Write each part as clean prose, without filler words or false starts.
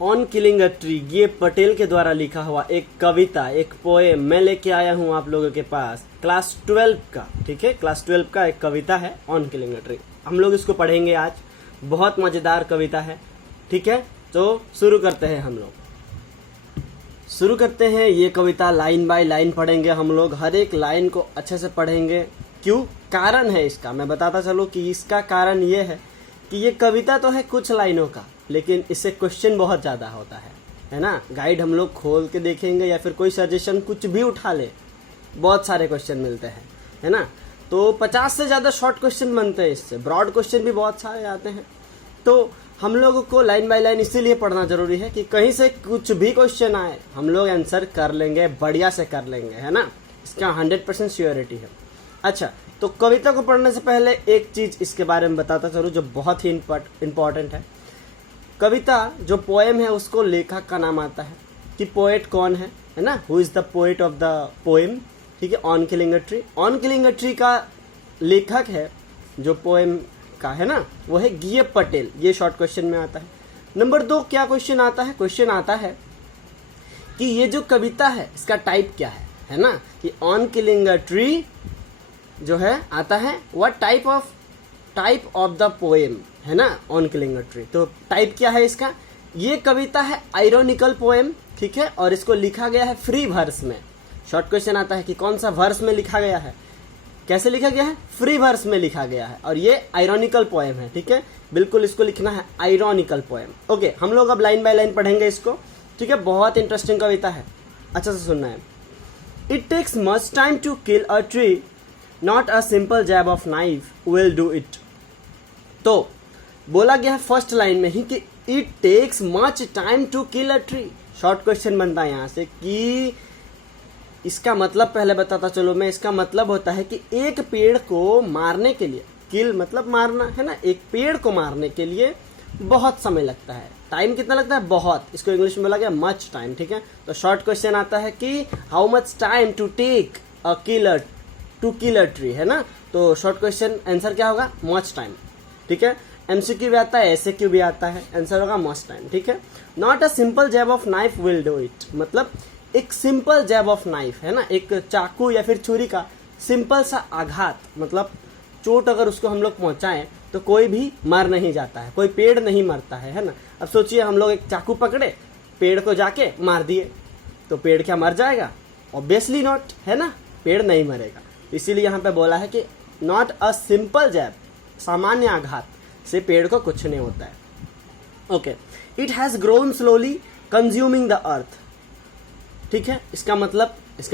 On killing a tree, ये पटेल के द्वारा लिखा हुआ एक कविता, एक पोएम मैं लेके आया हूँ आप लोगों के पास, क्लास 12 का। ठीक है, क्लास 12 का एक कविता है ऑन किलिंग अ ट्री। हम लोग इसको पढ़ेंगे आज, बहुत मजेदार कविता है। ठीक है, तो शुरू करते हैं। हम लोग शुरू करते हैं। ये कविता लाइन बाय लाइन पढ़ेंगे हम लोग, हर एक लाइन को अच्छे से पढ़ेंगे। क्यों? कारण है इसका, मैं बताता चलूं कि इसका कारण ये है कि ये कविता तो है कुछ लाइनों का, लेकिन इससे क्वेश्चन बहुत ज्यादा होता है ना। गाइड हम लोग खोल के देखेंगे या फिर कोई सजेशन कुछ भी उठा ले, बहुत सारे क्वेश्चन मिलते हैं, है ना। तो 50 से ज्यादा शॉर्ट क्वेश्चन बनते हैं इससे, ब्रॉड क्वेश्चन भी बहुत सारे आते हैं। तो हम लोगों को लाइन बाय लाइन इसीलिए पढ़ना जरूरी है कि कहीं से कुछ भी क्वेश्चन आए हम लोग आंसर कर लेंगे, बढ़िया से कर लेंगे, है ना। इसका 100% श्योरिटी है। अच्छा, तो कविता को पढ़ने से पहले एक चीज इसके बारे में बताता चलूं जो बहुत ही इम्पोर्टेंट है। कविता जो पोएम है उसको लेखक का नाम आता है कि पोएट कौन है ना। Who is the poet of the poem. ठीक है, on killing a tree. On killing a tree का लेखक है जो पोएम का है ना, वो है गियप पटेल। ये शॉर्ट क्वेश्चन में आता है। नंबर 2 क्या क्वेश्चन आता है? क्वेश्चन आता है कि ये जो कविता है इसका टाइप क्या है ना। कि ऑन किलिंग अ ट्री जो है आता है what type of the poem, है ना, ऑन किलिंग अ ट्री। तो टाइप क्या है इसका? ये कविता है आयरोनिकल पोएम। ठीक है, और इसको लिखा गया है फ्री वर्स में। शॉर्ट क्वेश्चन आता है कि कौन सा वर्स में लिखा गया है, कैसे लिखा गया है? फ्री वर्स में लिखा गया है, और ये आयरोनिकल पोएम है। ठीक है, बिल्कुल इसको लिखना है आयरोनिकल पोएम। ओके, हम लोग अब लाइन बाय लाइन पढ़ेंगे इसको। ठीक है, बहुत इंटरेस्टिंग कविता है, अच्छा से सुनना है। It takes much time to kill a tree, not a simple jab of knife will do it. तो बोला गया है फर्स्ट लाइन में ही कि it takes much time to kill a tree. Short question बनता है यहाँ से कि इसका मतलब पहले बताता चलो मैं। इसका मतलब होता है कि एक पेड़ को मारने के लिए, किल मतलब मारना, है ना, एक पेड़ को मारने के लिए बहुत समय लगता है। टाइम कितना लगता है? बहुत। इसको इंग्लिश में बोला गया मच टाइम। ठीक है, तो शॉर्ट क्वेश्चन आता है कि how much time to take a killer to kill a tree, है ना। तो शॉर्ट क्वेश्चन आंसर क्या होगा? Much time. ठीक है, एमसीक्यू भी आता है, एसएक्यू भी आता है, आंसर होगा मच टाइम। ठीक है, not a simple jab of knife will do it, मतलब एक सिंपल जैब ऑफ नाइफ, है ना, एक चाकू या फिर छुरी का सिंपल सा आघात, मतलब चोट अगर उसको हम लोग पहुंचाएं तो कोई भी मर नहीं जाता है, कोई पेड़ नहीं मरता है ना। अब सोचिए हम लोग एक चाकू पकड़े, पेड़ को जाके मार दिए, तो पेड़ क्या मर जाएगा? ऑब्वियसली नॉट, है ना, पेड़ नहीं मरेगा। इसीलिए यहाँ पे बोला है कि नॉट अ सिंपल जैब, सामान्य आघात से पेड़ को कुछ नहीं होता है। Okay, it has grown slowly consuming the earth. ठीक है, इसका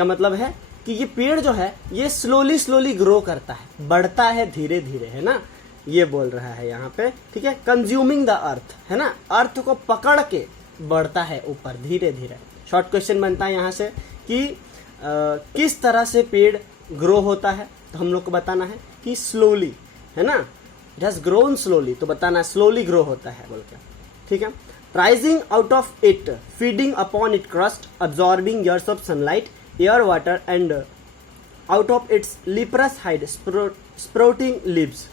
मतलब है कि ये पेड़ जो है ये स्लोली ग्रो करता है, बढ़ता है धीरे धीरे, है ना, ये बोल रहा है यहाँ पे। ठीक है, कंज्यूमिंग द अर्थ, है ना, अर्थ को पकड़ के बढ़ता है ऊपर धीरे धीरे। शॉर्ट क्वेश्चन बनता है यहाँ से कि किस तरह से पेड़ ग्रो होता है, तो हम लोग को बताना है कि स्लोली, है ना, इट हैज ग्रोन स्लोली, तो बताना है स्लोली ग्रो होता है बोल के। ठीक है, rising out of it, feeding upon it crust, absorbing years of sunlight, air, water and out of its leprous hide sprouting leaves।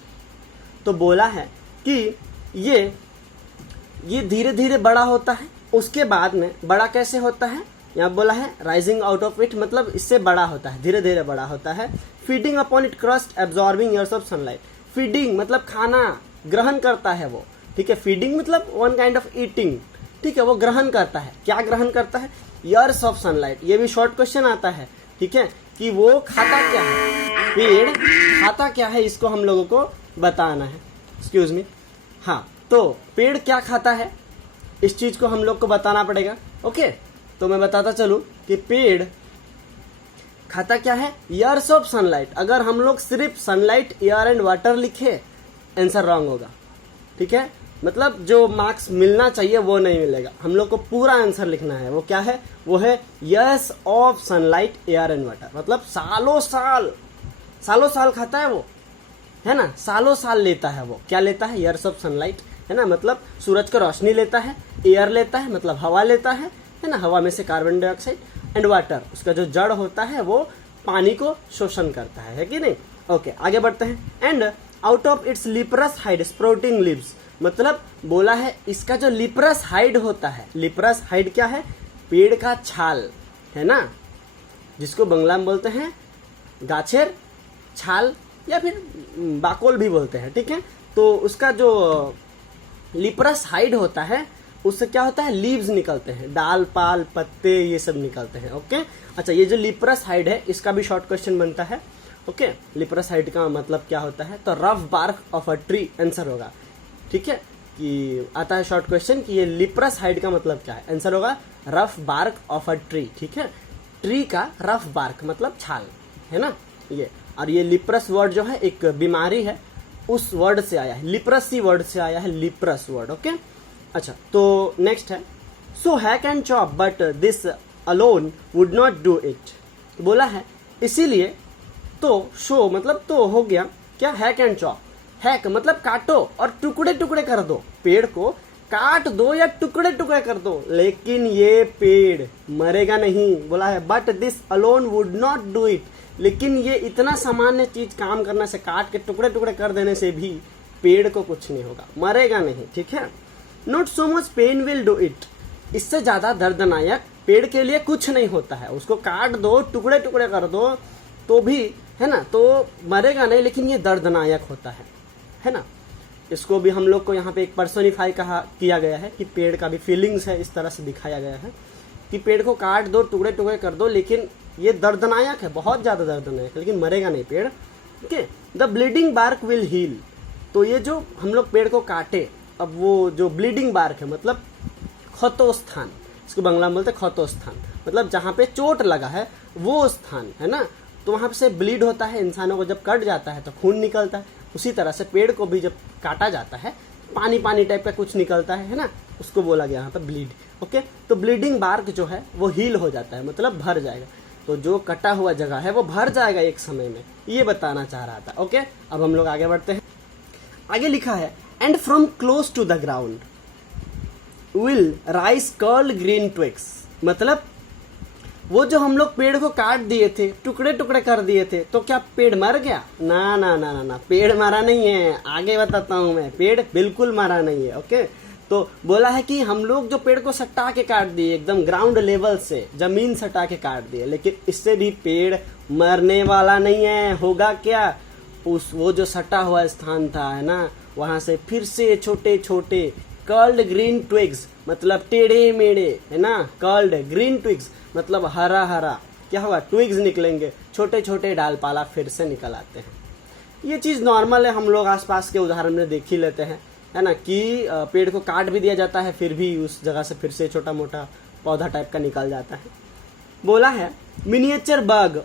तो बोला है कि ये धीरे धीरे बड़ा होता है, उसके बाद में बड़ा कैसे होता है? यहाँ बोला है राइजिंग आउट ऑफ इट, मतलब इससे बड़ा होता है, धीरे धीरे बड़ा होता है। Feeding upon it crust, absorbing years of sunlight। Feeding मतलब खाना ग्रहण करता है वो। ठीक है, फीडिंग मतलब वन काइंड ऑफ ईटिंग। ठीक है, वो ग्रहण करता है, क्या ग्रहण करता है? years of sunlight. ये भी शॉर्ट क्वेश्चन आता है। ठीक है, कि वो खाता क्या है, पेड़ खाता क्या है, इसको हम लोगों को बताना है। एक्सक्यूज मी, हाँ, तो पेड़ क्या खाता है इस चीज को हम लोग को बताना पड़ेगा। ओके, तो मैं बताता चलूं कि पेड़ खाता क्या है? years of sunlight. अगर हम लोग सिर्फ सनलाइट, एयर एंड वाटर लिखे, आंसर रॉन्ग होगा। ठीक है, मतलब जो मार्क्स मिलना चाहिए वो नहीं मिलेगा, हम लोग को पूरा आंसर लिखना है। वो क्या है? वो है years of sunlight, air and water. मतलब सालों साल खाता है वो, है ना, सालों साल लेता है वो। क्या लेता है? years ऑफ सनलाइट, है ना, मतलब सूरज का रोशनी लेता है, एयर लेता है मतलब हवा लेता है ना, हवा में से कार्बन डाइऑक्साइड, एंड वाटर, उसका जो जड़ होता है वो पानी को शोषण करता है कि नहीं। ओके, आगे बढ़ते हैं। And out of its leprous hide sprouting leaves, मतलब बोला है इसका जो लिप्रस हाइड होता है, लिप्रस हाइड क्या है, पेड़ का छाल है ना, जिसको बंगला में बोलते हैं गाछेर छाल या फिर बाकोल भी बोलते हैं, ठीक है। तो उसका जो लिप्रस हाइड होता है उससे क्या होता है, लीव्स निकलते हैं, डाल पाल पत्ते ये सब निकलते हैं। ओके, अच्छा ये जो लिप्रस हाइड है इसका भी शॉर्ट क्वेश्चन बनता है। ओके, लिप्रस हाइड का मतलब क्या होता है, तो rough bark of a tree answer होगा, ठीक है। कि आता है शॉर्ट क्वेश्चन कि ये लिप्रस हाइड का मतलब क्या है, आंसर होगा rough bark of a tree, ठीक है। ट्री का रफ बार्क मतलब छाल है ना ये। और ये लिप्रस वर्ड जो है एक बीमारी है, उस वर्ड से आया है, लिप्रसी वर्ड से आया है लिप्रस वर्ड। ओके, अच्छा तो नेक्स्ट है, so hack and chop but this alone would not do it. बोला है इसीलिए, तो शो मतलब तो हो गया क्या, हैक एंड चॉप, हैक मतलब काटो और टुकड़े टुकड़े कर दो, पेड़ को काट दो या टुकड़े टुकड़े कर दो, लेकिन ये पेड़ मरेगा नहीं। बोला है but this alone would not do it, लेकिन ये इतना सामान्य चीज काम करने से, काट के टुकड़े टुकड़े कर देने से भी पेड़ को कुछ नहीं होगा, मरेगा नहीं, ठीक है। Not so much pain will do it, इससे ज्यादा दर्दनायक पेड़ के लिए कुछ नहीं होता है, उसको काट दो टुकड़े टुकड़े कर दो तो भी है ना, तो मरेगा नहीं, लेकिन ये दर्दनायक होता है ना। इसको भी हम लोग को यहाँ पे एक पर्सोनिफाई किया गया है कि पेड़ का भी फीलिंग्स है, इस तरह से दिखाया गया है कि पेड़ को काट दो टुकड़े टुकड़े कर दो, लेकिन ये दर्दनायक है, बहुत ज्यादा दर्दनायक है, लेकिन मरेगा नहीं पेड़। Okay, the bleeding bark will heal, तो ये जो हम लोग पेड़ को काटे, अब वो जो ब्लीडिंग बार्क है मतलब क्षतोस्थान, इसको बंगला में बोलते हैं क्षतोस्थान, मतलब जहाँ पे चोट लगा है वो स्थान है ना, तो वहां से ब्लीड होता है, इंसानों को जब कट जाता है तो खून निकलता है, उसी तरह से पेड़ को भी जब काटा जाता है पानी पानी टाइप का कुछ निकलता है ना, उसको बोला गया यहाँ पर ब्लीड। ओके, तो ब्लीडिंग बार्क जो है वो हील हो जाता है, मतलब भर जाएगा, तो जो कटा हुआ जगह है वो भर जाएगा एक समय में, ये बताना चाह रहा था। ओके, अब हम लोग आगे बढ़ते हैं। आगे लिखा है and from close to the ground will rise curl green twigs, मतलब वो जो हम लोग पेड़ को काट दिए थे, टुकड़े टुकड़े कर दिए थे, तो क्या पेड़ मर गया, ना ना ना ना ना, पेड़ मरा नहीं है, आगे बताता हूं मैं, पेड़ बिल्कुल मरा नहीं है। ओके, तो बोला है कि हम लोग जो पेड़ को सटा के काट दिए, एकदम ग्राउंड लेवल से जमीन सटा के काट दिए, लेकिन इससे भी पेड़ मरने वाला नहीं है। होगा क्या, उस वो जो सटा हुआ स्थान था है ना, वहां से फिर से छोटे छोटे कर्ल्ड ग्रीन ट्विग्स, मतलब टेढ़े मेढ़े है ना, कर्ल्ड ग्रीन ट्विग्स मतलब हरा हरा क्या होगा, ट्विग्स निकलेंगे, छोटे छोटे डाल पाला फिर से निकल आते हैं। ये चीज नॉर्मल है, हम लोग आसपास के उदाहरण में देख ही लेते हैं है ना, कि पेड़ को काट भी दिया जाता है फिर भी उस जगह से फिर से छोटा मोटा पौधा टाइप का निकल जाता है। बोला है मिनिएचर बग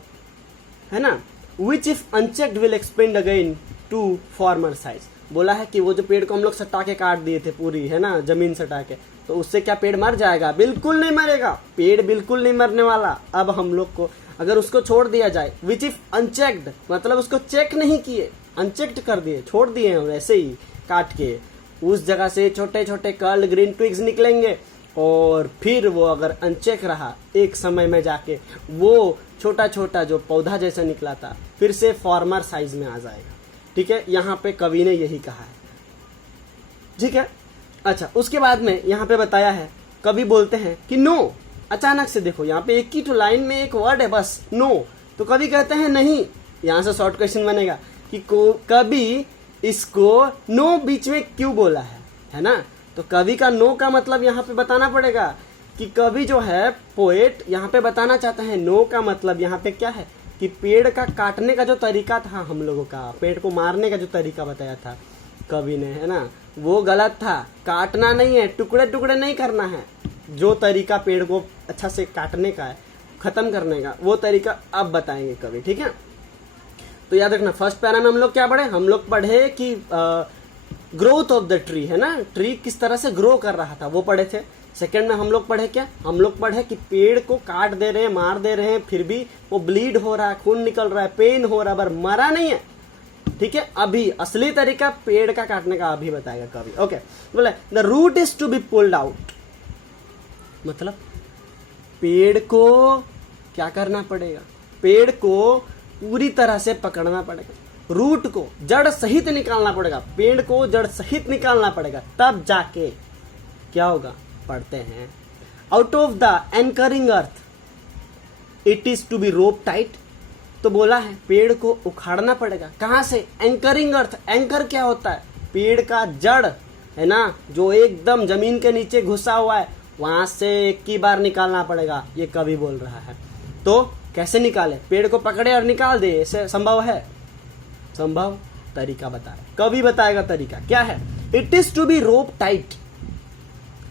है ना, which if unchecked will expand again to former size. बोला है कि वो जो पेड़ को हम लोग सटा के काट दिए थे पूरी है ना, जमीन सटा के, तो उससे क्या पेड़ मर जाएगा, बिल्कुल नहीं मरेगा, पेड़ बिल्कुल नहीं मरने वाला। अब हम लोग को अगर उसको छोड़ दिया जाए, विच इफ अनचेक्ड मतलब उसको चेक नहीं किए, अनचेक्ड कर दिए, छोड़ दिए हम ऐसे ही काट के, उस जगह से छोटे छोटे कर्ल ग्रीन ट्विग्स निकलेंगे, और फिर वो अगर अनचेक रहा एक समय में जाके वो छोटा छोटा जो पौधा जैसा निकला था फिर से फॉर्मर साइज में आ जाएगा। ठीक है, यहाँ पे कवि ने यही कहा है, ठीक है। अच्छा, उसके बाद में यहाँ पे बताया है, कवि बोलते हैं कि नो, अचानक से देखो यहाँ पे एक ही तो लाइन में एक वर्ड है बस, नो, तो कवि कहते हैं नहीं। यहाँ से शॉर्ट क्वेश्चन बनेगा कि कवि इसको नो बीच में क्यों बोला है ना, तो कवि का नो का मतलब यहाँ पे बताना पड़ेगा कि कवि जो है पोएट यहाँ पे बताना चाहता है नो का मतलब यहाँ पे क्या है कि पेड़ का काटने का जो तरीका था हम लोगों का, पेड़ को मारने का जो तरीका बताया था कवि ने है ना, वो गलत था। काटना नहीं है, टुकड़े टुकड़े नहीं करना है, जो तरीका पेड़ को अच्छा से काटने का है, खत्म करने का, वो तरीका अब बताएंगे कवि, ठीक है। तो याद रखना, फर्स्ट पैरा में हम लोग क्या पढ़े, हम लोग पढ़े कि ग्रोथ ऑफ द ट्री है ना, ट्री किस तरह से ग्रो कर रहा था वो पढ़े थे। सेकंड में हम लोग पढ़े क्या, हम लोग पढ़े कि पेड़ को काट दे रहे हैं, मार दे रहे हैं, फिर भी वो ब्लीड हो रहा है, खून निकल रहा है, पेन हो रहा है, पर मरा नहीं है। ठीक है, अभी असली तरीका पेड़ का काटने का अभी बताएगा कवि। ओके, बोले the root is to be pulled out, मतलब पेड़ को क्या करना पड़ेगा, पेड़ को पूरी तरह से पकड़ना पड़ेगा। रूट को जड़ सहित निकालना पड़ेगा, पेड़ को जड़ सहित निकालना पड़ेगा, तब जाके क्या होगा, पढ़ते हैं। Out of the anchoring earth it is to be rope tight. तो बोला है पेड़ को उखाड़ना पड़ेगा, कहां से, एंकरिंग अर्थ। एंकर क्या होता है, पेड़ का जड़ है ना, जो एकदम जमीन के नीचे घुसा हुआ है, वहां से एक ही बार निकालना पड़ेगा, ये कवि बोल रहा है। तो कैसे निकाले, पेड़ को पकड़े और निकाल दे, ऐसे संभव है, संभव, तरीका बताए, कवि बताएगा तरीका क्या है। It is to be rope tight.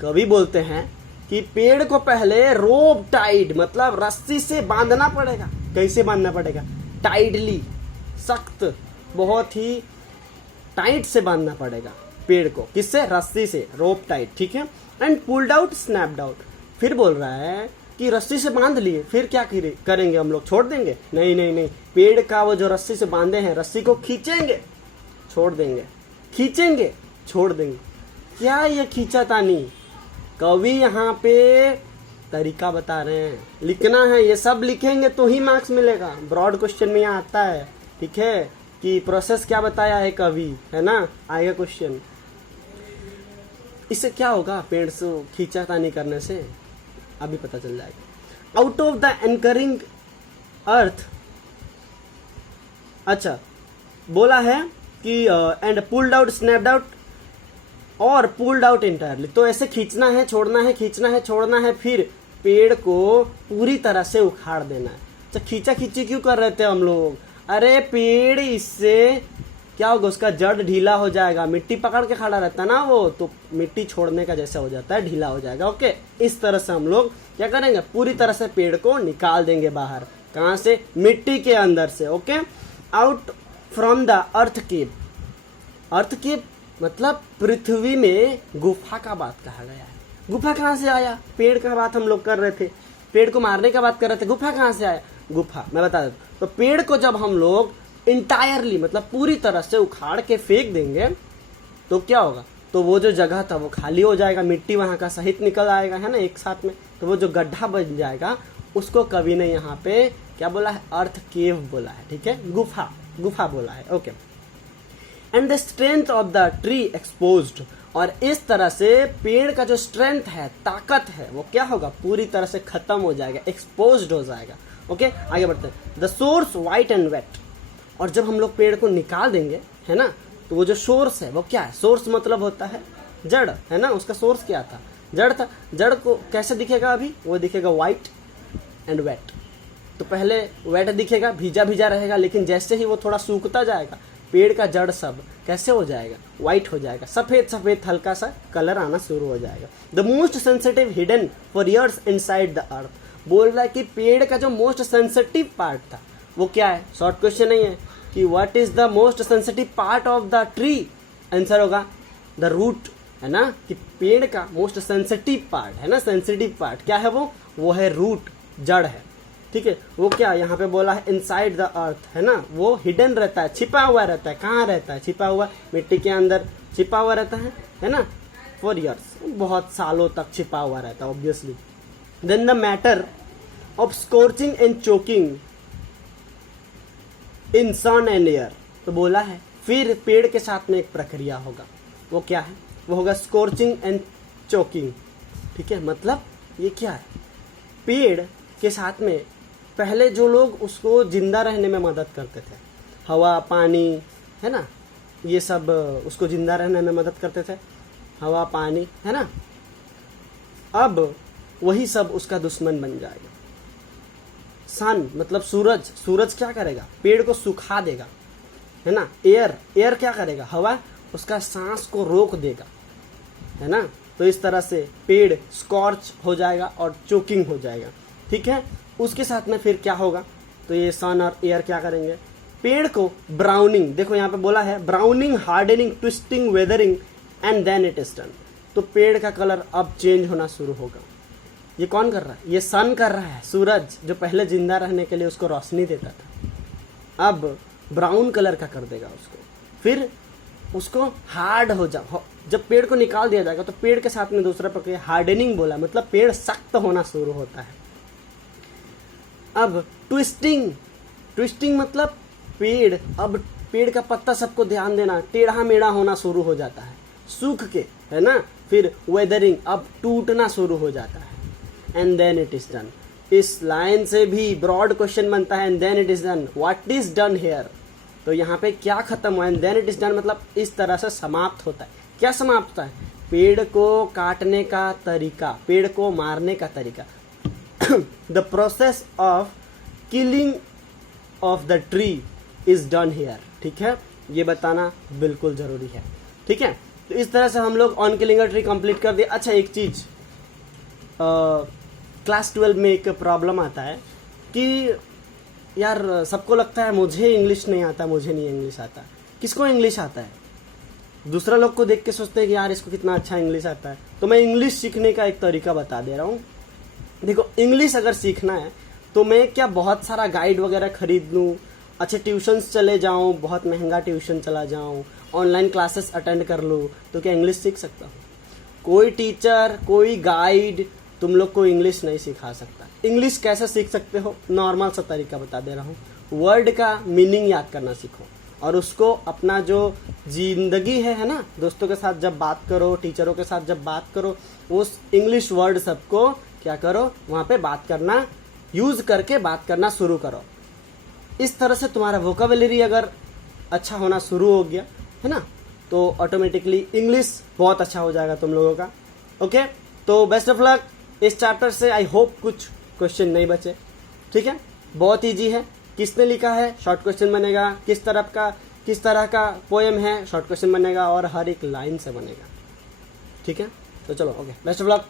कवि बोलते हैं कि पेड़ को पहले रोप टाइट मतलब रस्सी से बांधना पड़ेगा। कैसे बांधना पड़ेगा, टाइटली, सख्त, बहुत ही टाइट से बांधना पड़ेगा पेड़ को, किससे, रस्सी से, रोप टाइट, ठीक है। And pulled out snapped out. फिर बोल रहा है कि रस्सी से बांध लिए, फिर क्या करेंगे हम लोग, छोड़ देंगे, नहीं नहीं नहीं, पेड़ का वो जो रस्सी से बांधे हैं, रस्सी को खींचेंगे, छोड़ देंगे, खींचेंगे, छोड़ देंगे। क्या ये खींचातानी, कवि यहाँ पे तरीका बता रहे हैं, लिखना है, ये सब लिखेंगे तो ही मार्क्स मिलेगा। ब्रॉड क्वेश्चन में यहाँ आता है, ठीक है, कि प्रोसेस क्या बताया है कवि, है ना, आएगा क्वेश्चन। इससे क्या होगा, पेड़ से खींचातानी करने से, अभी पता चल जाएगा। आउट ऑफ द एंकरिंग अर्थ, अच्छा बोला है कि and pulled out snapped out और पुल्ड आउट इंटायरली। तो ऐसे खींचना है, छोड़ना है, खींचना है, छोड़ना है, फिर पेड़ को पूरी तरह से उखाड़ देना है। तो खींचा खींची क्यों कर रहे थे हम लोग, अरे पेड़ इससे क्या होगा, उसका जड़ ढीला हो जाएगा, मिट्टी पकड़ के खड़ा रहता है ना वो, तो मिट्टी छोड़ने का जैसा हो जाता है, ढीला हो जाएगा। ओके, इस तरह से हम लोग क्या करेंगे, पूरी तरह से पेड़ को निकाल देंगे बाहर, कहां से, मिट्टी के अंदर से। Okay, out from the earth cave. Earth cave मतलब पृथ्वी में गुफा का बात कहा गया है। गुफा कहां से आया, पेड़ का बात हम लोग कर रहे थे, पेड़ को मारने का बात कर रहे थे, गुफा कहां से आया, गुफा मैं बता देता हूं। तो पेड़ को जब हम लोग इंटायरली मतलब पूरी तरह से उखाड़ के फेंक देंगे तो क्या होगा, तो वो जो जगह था वो खाली हो जाएगा, मिट्टी वहां का सहित निकल आएगा, है ना, एक साथ में। तो वो जो गड्ढा बन जाएगा उसको कवि ने यहाँ पे क्या बोला है, अर्थ केव बोला है, ठीक है, गुफा, गुफा बोला है। Okay, and the strength of the tree exposed. और इस तरह से पेड़ का जो स्ट्रेंथ है, ताकत है, वो क्या होगा, पूरी तरह से खत्म हो जाएगा, एक्सपोज्ड हो जाएगा। ओके, आगे बढ़ते हैं। The source white and wet. और जब हम लोग पेड़ को निकाल देंगे, है ना, तो वो जो सोर्स है वो क्या है, सोर्स मतलब होता है जड़, है ना, उसका सोर्स क्या था, जड़ था। जड़ को कैसे दिखेगा, अभी वो दिखेगा व्हाइट एंड वेट। तो पहले वेट दिखेगा, भीजा भीजा रहेगा, लेकिन जैसे ही वो थोड़ा सूखता जाएगा, पेड़ का जड़ सब कैसे हो जाएगा, व्हाइट हो जाएगा, सफेद सफेद हल्का सा कलर आना शुरू हो जाएगा। The most sensitive hidden for years inside the earth. बोल रहा है कि पेड़ का जो मोस्ट सेंसिटिव पार्ट था वो क्या है, शॉर्ट क्वेश्चन नहीं है कि what is the most sensitive part of the tree, answer होगा द रूट, है ना, कि पेड़ का मोस्ट सेंसिटिव पार्ट है ना, सेंसिटिव पार्ट क्या है, वो है रूट, जड़ है, ठीक है। वो क्या यहाँ पे बोला है, इनसाइड द अर्थ, है ना, वो हिडन रहता है, छिपा हुआ रहता है, कहाँ रहता है, छिपा हुआ, मिट्टी के अंदर छिपा हुआ रहता है ना, फॉर ईयर्स, बहुत सालों तक छिपा हुआ रहता है obviously. Then the matter of scorching and choking in sun and air. तो बोला है फिर पेड़ के साथ में एक प्रक्रिया होगा, वो क्या है, वो होगा स्कॉर्चिंग एंड चोकिंग, ठीक है। मतलब ये क्या है, पेड़ के साथ में पहले जो लोग उसको जिंदा रहने में मदद करते थे, हवा पानी, है ना, ये सब उसको जिंदा रहने में मदद करते थे, हवा पानी, है ना, अब वही सब उसका दुश्मन बन जाएगा। सन मतलब सूरज, सूरज क्या करेगा, पेड़ को सुखा देगा, है ना। एयर, एयर क्या करेगा, हवा उसका सांस को रोक देगा, है ना। तो इस तरह से पेड़ स्कॉर्च हो जाएगा और चोकिंग हो जाएगा, ठीक है। उसके साथ में फिर क्या होगा, तो ये सन और एयर क्या करेंगे, पेड़ को ब्राउनिंग, देखो यहाँ पे बोला है browning, hardening, twisting, withering and then it is turn. तो पेड़ का कलर अब चेंज होना शुरू होगा। ये कौन कर रहा है, ये सन कर रहा है, सूरज जो पहले जिंदा रहने के लिए उसको रोशनी देता था, अब ब्राउन कलर का कर देगा उसको। फिर उसको हार्ड हो जा, जब पेड़ को निकाल दिया जाएगा तो पेड़ के साथ में दूसरा प्रक्रिया हार्डनिंग बोला, मतलब पेड़ सख्त होना शुरू होता है। अब ट्विस्टिंग, ट्विस्टिंग मतलब पेड़ अब पेड़ का पत्ता सबको ध्यान देना टेढ़ा मेढ़ा होना शुरू हो जाता है, सूख के, है ना, फिर वेदरिंग, अब टूटना शुरू हो जाता है। And then it is done. इस लाइन से भी ब्रॉड क्वेश्चन बनता है, and then it is done, what is done here. तो यहाँ पे क्या खत्म हुआ, and then it is done मतलब इस तरह से समाप्त होता है। क्या समाप्त होता है? पेड़ को काटने का तरीका, पेड़ को मारने का तरीका the process of killing of the tree is done hair. ठीक है, ये बताना बिल्कुल जरूरी है। ठीक है, तो इस तरह से हम लोग on killing a tree complete कर दिए। अच्छा, एक चीज क्लास 12 में एक प्रॉब्लम आता है कि यार सबको लगता है मुझे इंग्लिश नहीं आता, मुझे नहीं इंग्लिश आता। किसको इंग्लिश आता है? दूसरा लोग को देख के सोचते हैं कि यार इसको कितना अच्छा इंग्लिश आता है। तो मैं इंग्लिश सीखने का एक तरीका बता दे रहा हूँ। देखो, इंग्लिश अगर सीखना है तो मैं क्या बहुत सारा गाइड वगैरह खरीद लूँ, अच्छे ट्यूशन्स चले जाऊँ, बहुत महंगा ट्यूशन चला जाऊँ, ऑनलाइन क्लासेस अटेंड कर लूँ, तो क्या इंग्लिश सीख सकता हूँ? कोई टीचर, कोई गाइड तुम लोग को इंग्लिश नहीं सिखा सकता। इंग्लिश कैसे सीख सकते हो? नॉर्मल सा तरीका बता दे रहा हूँ। वर्ड का मीनिंग याद करना सीखो और उसको अपना जो जिंदगी है ना, दोस्तों के साथ जब बात करो, टीचरों के साथ जब बात करो, उस इंग्लिश वर्ड सबको क्या करो, वहाँ पे बात करना, यूज करके बात करना शुरू करो। इस तरह से तुम्हारा वोकाबुलरी अगर अच्छा होना शुरू हो गया है ना, तो ऑटोमेटिकली इंग्लिश बहुत अच्छा हो जाएगा तुम लोगों का। ओके, तो बेस्ट ऑफ लक। इस चैप्टर से आई होप कुछ क्वेश्चन नहीं बचे। ठीक है, बहुत इजी है। किसने लिखा है, शॉर्ट क्वेश्चन बनेगा। किस तरह का पोएम है, शॉर्ट क्वेश्चन बनेगा और हर एक लाइन से बनेगा। ठीक है, तो चलो, ओके, बेस्ट ऑफ लक।